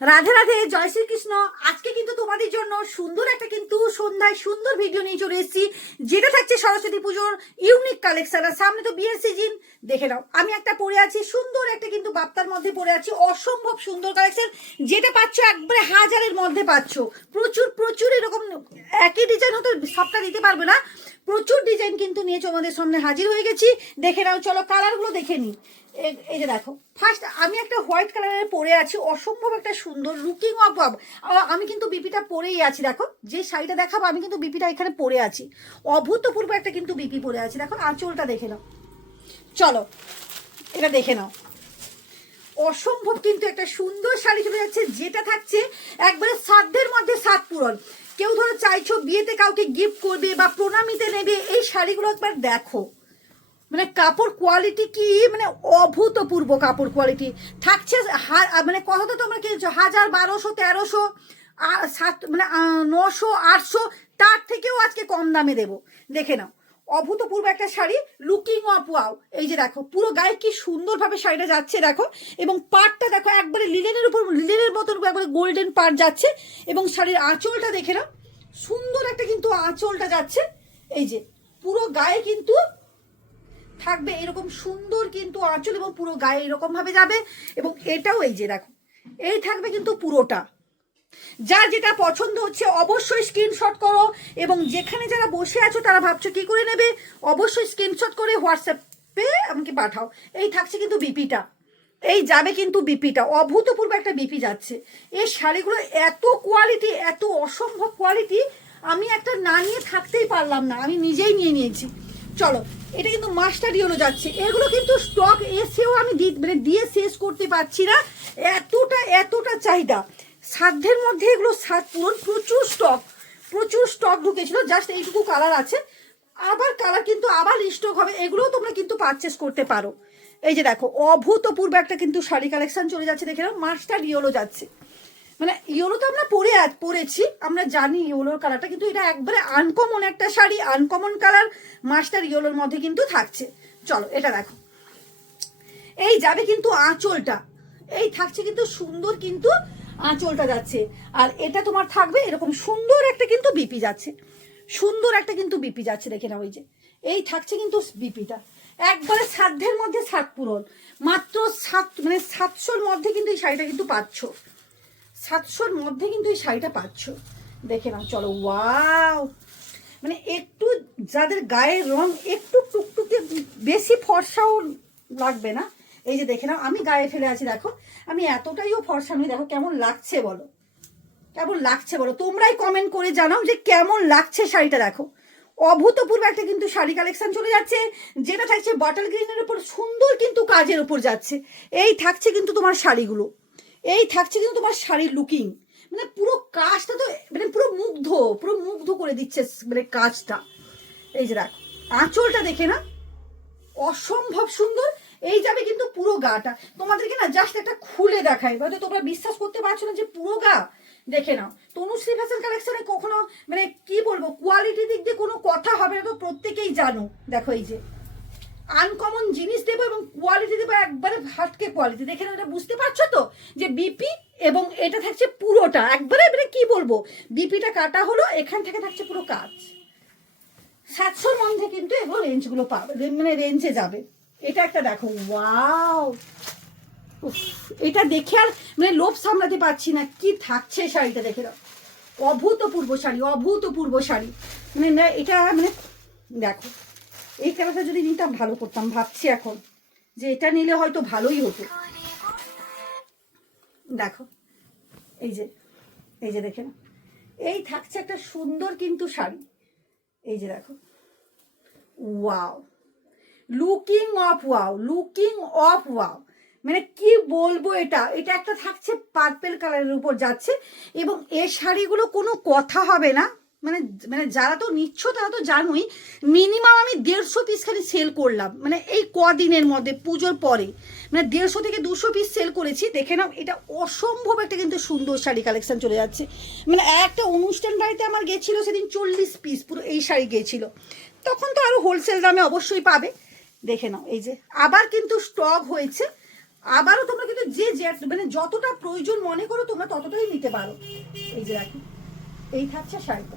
রাধে রাধে, জয় শ্রীকৃষ্ণ। আজকে কিন্তু তোমাদের জন্য সুন্দর একটা কিন্তু সন্ধ্যায় সুন্দর ভিডিও নিয়ে চলে এসেছি, যেটা থাকছে সরস্বতী পুজোর ইউনিক কালেকশন। আর সামনে তো বিয়ের সিজন, দেখে নাও। আমি একটা পরে আছি, সুন্দর একটা কিন্তু বাপ্তার মধ্যে পরে আছি, অসম্ভব সুন্দর কালেকশন, যেটা পাচ্ছ একবারে হাজারের মধ্যে পাচ্ছ। প্রচুর প্রচুর এরকম একই ডিজাইন হয়তো সবটা দিতে পারবে না, প্রচুর ডিজাইন কিন্তু নিয়ে তোমাদের সামনে হাজির হয়ে গেছি। দেখে নাও, চলো কালারগুলো দেখে নিই। এই যে দেখো, ফার্স্ট আমি একটা হোয়াইট কালারের পরে আছি, অসম্ভব একটা সুন্দর লুকিং অফ। আমি কিন্তু বিপিটা পরেই আছি, দেখো যে শাড়িটা দেখাবো আমি কিন্তু বিপিটা এখানে পরে আছি, অভূতপূর্ব একটা কিন্তু বিপি পরে আছি। দেখো আঁচলটা দেখে নাও, চলো এটা দেখে নাও। অসম্ভব কিন্তু একটা সুন্দর শাড়ি চলে যাচ্ছে, যেটা থাকছে একবারে সাধ্যের মধ্যে সাত পূরণ। কেউ ধরো চাইছো বিয়েতে কাউকে গিফট করবে বা প্রণামীতে নেবে, এই শাড়িগুলো একবার দেখো, মানে কাপড় কোয়ালিটি কি, মানে অভূতপূর্ব কাপড় কোয়ালিটি থাকছে। মানে কথা তো তোমরা কিনছো 1000, 1200, 1300, 7 মানে 900, 800, তার থেকেও আজকে কম দামে দেবো। দেখে নাও, অভূতপূর্ব একটা শাড়ি, লুকিং অফ ওয়াও। এই যে দেখো পুরো গায়ে কি সুন্দরভাবে শাড়িটা যাচ্ছে দেখো, এবং পাড়টা দেখো একবারে লিলেনের উপর, লিলেনের মতন একবারে গোল্ডেন পাড় যাচ্ছে। এবং শাড়ির আঁচলটা দেখে নাও, সুন্দর একটা কিন্তু আঁচলটা যাচ্ছে। এই যে পুরো গায়ে কিন্তু থাকবে এরকম সুন্দর কিন্তু আঁচল, এবং পুরো গায়ে এরকম ভাবে যাবে। এবং এটাও এই যে দেখো, এই থাকবে কিন্তু পুরোটা। যার যেটা পছন্দ হচ্ছে অবশ্যই স্ক্রিনশট করো, এবং যেখানে যারা বসে আছো তারা ভাবছো কি করে নেবে, অবশ্যই স্ক্রিনশট করে হোয়াটসঅ্যাপে আমাকে পাঠাও। এই থাকছে কিন্তু বিপিটা, এই যাবে কিন্তু বিপিটা, অভূতপূর্ব একটা বিপি যাচ্ছে। এই শাড়িগুলো এত কোয়ালিটি, এত অসম্ভব কোয়ালিটি, আমি একটা না নিয়ে থাকতেই পারলাম না, আমি নিজেই নিয়ে নিয়েছি। চলো, এটা কিন্তু মাস্টার ইয়েলো যাচ্ছে, এগুলো কিন্তু স্টক এসেও আমি মানে দিয়ে শেষ করতে পারছি না, এতটা এতটা চাহিদা। সাধ্যের মধ্যে এগুলো সাত পূরণ, প্রচুর স্টক ঢুকেছিল, জাস্ট এইটুকু কালার আছে। আবার কালার কিন্তু আবার স্টক হবে, এগুলোও তোমরা কিন্তু পারচেস করতে পারো। এই যে দেখো, অভূতপূর্ব একটা কিন্তু শাড়ি কালেকশন চলে যাচ্ছে, দেখে নাও। মাস্টার ইয়েলো যাচ্ছে, মানে ইয়েলো তো আমরা পরেছি, আমরা জানি ইয়েলোর কালারটা, কিন্তু এটা একবারে আনকমন একটা শাড়ি, আনকমন কালার, মাস্টার ইয়েলোর মধ্যে কিন্তু থাকছে। চলো এটা দেখো, এই যাবে কিন্তু আঁচলটা, এই থাকছে কিন্তু সুন্দর কিন্তু আঁচলটা যাচ্ছে। আর এটা তোমার থাকবে এরকম সুন্দর একটা কিন্তু বিপি যাচ্ছে, সুন্দর একটা কিন্তু বিপি যাচ্ছে, দেখে নাও। ওই যে এই থাকছে কিন্তু বিপিটা, একবারে সাধ্যের মধ্যে সাত পূরণ, মাত্র 700-র মধ্যে কিন্তু এই শাড়িটা কিন্তু পাচ্ছ, 700-র মধ্যে কিন্তু এই শাড়িটা পাচ্ছ। দেখে নাও, চলো। ওয়াও, মানে একটু যাদের গায়ের রং একটু টুকটুকে, বেশি ফর্সাও লাগবে না। এই যে দেখে নাও, আমি গায়ে ফেলে আছি, দেখো আমি এতটাইও ফর্সা নই, দেখো কেমন লাগছে বলো, কেমন লাগছে বলো, তোমরাই কমেন্ট করে জানাও যে কেমন লাগছে শাড়িটা। দেখো অভূতপূর্ব একটা কিন্তু শাড়ি কালেকশন চলে যাচ্ছে, যেটা থাকছে বটল গ্রিনের উপর সুন্দর কিন্তু কাজের উপর যাচ্ছে। এই থাকছে কিন্তু তোমার শাড়িগুলো, এই থাকছে কিন্তু তোমার শাড়ির লুকিং, মানে পুরো কাজটা তো মানে পুরো মুগ্ধ করে দিচ্ছে মানে কাজটা। এই যে দেখো আঁচলটা দেখে না, অসম্ভব সুন্দর। এই যাবে কিন্তু পুরো গাটা, তোমাদেরকে না জাস্ট একটা খুলে দেখাই, হয়তো তোমরা বিশ্বাস করতে পারছো না যে পুরো গা। দেখে নাও, তনুশ্রী ফ্যাশন কালেকশনে কখনো মানে কি বলবো, কোয়ালিটির দিক দিয়ে কোনো কথা হবে না, তো প্রত্যেকেই জানো। দেখো এই যে আনকমন জিনিস দেবো এবং কোয়ালিটি দেবো একবারে হাটকে কোয়ালিটি, দেখে নাও। এটা বুঝতে পারছো তো যে বিপি, এবং এটা থাকছে পুরোটা একবারে, মানে কি বলবো, বিপিটা কাটা হলো, এখান থেকে থাকছে পুরো কাজ। 700-র মধ্যে কিন্তু এগুলো রেঞ্জগুলো পাবে, মানে রেঞ্জে যাবে। এটা একটা দেখো, ওয়াও, এটা দেখে আর মানে লোভ সামলাতে পারছি না, কি থাকছে শাড়িটা, দেখে দাও। অভূতপূর্ব শাড়ি, অভূতপূর্ব শাড়ি, মানে না এটা মানে দেখো, এই কালারটা যদি নিতাম ভালো করতাম, ভাবছি এখন যে এটা নিলে হয়তো ভালোই হতো। দেখো এই যে, এই যে দেখে না, এই থাকছে একটা সুন্দর কিন্তু শাড়ি। এই যে দেখো, wow, looking of wow, looking of wow, মানে কি বলবো, এটা এটা একটা থাকছে পার্পেল কালারের উপর যাচ্ছে। এবং এই শাড়িগুলো কোনো কথা হবে না, মানে মানে যারা তো নিচ্ছ তারা তো জানোই, মিনিমাম আমি 150 পিস খালি সেল করলাম, মানে এই কদিনের মধ্যে পুজোর পরে, মানে 150 থেকে 200 পিস সেল করেছি। দেখে নাও, এটা অসম্ভব একটা কিন্তু সুন্দর শাড়ি কালেকশন চলে যাচ্ছে। মানে একটা অনুষ্ঠান বাড়িতে আমার গেছিলো সেদিন 40 পিস পুরো এই শাড়ি গিয়েছিল, তখন তো আরও হোলসেল দামে অবশ্যই পাবে। দেখে নাও, এই যে আবার কিন্তু স্টক হয়েছে, আবারও তোমরা কিন্তু মানে যতটা প্রয়োজন মনে করো তোমরা ততটাই নিতে পারো। এই যে রাখি, এই থাকছে শাড়িটা।